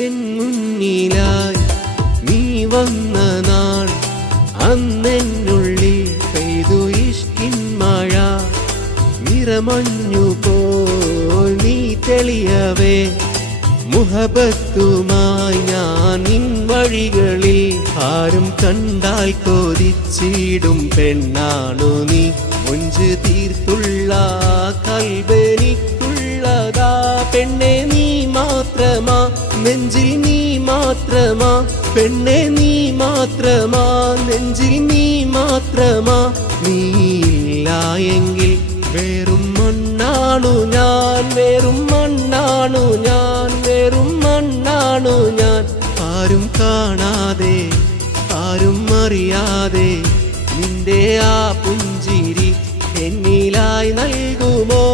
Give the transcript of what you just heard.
N മുന്നിലായി നീ വന്ന നാൾ അന്നെന്നുള്ളിൽ പെയ്തു ഇഷ്കിൻ മഴ നിറമഞ്ഞു പോൽ നീ തെളിയവേ മുഹബത്തുമായി ഞാൻ നിൻ വഴികളിൽ ആരും കണ്ടാൽ കൊതിച്ചിടും പെണ്ണാണു നീ മൊഞ്ച് തീർത്തുള്ള കൽബനിക്കുള്ളതാ പെണ്ണെ നീ മാത്രമാ നെഞ്ചിൽ നീ മാത്രമാ പെണ്ണെ നീ മാത്രമാ നെഞ്ചിൽ നീ മാത്രമാ നീയില്ല എങ്കിൽ വേറും മണ്ണാണു ഞാൻ വേറും മണ്ണാണു ഞാൻ വേറും മണ്ണാണു ഞാൻ ആരും കാണാതെ ആരും അറിയാതെ നിന്റെ ആ പുഞ്ചിരി എന്നിലായി നൽകുമോ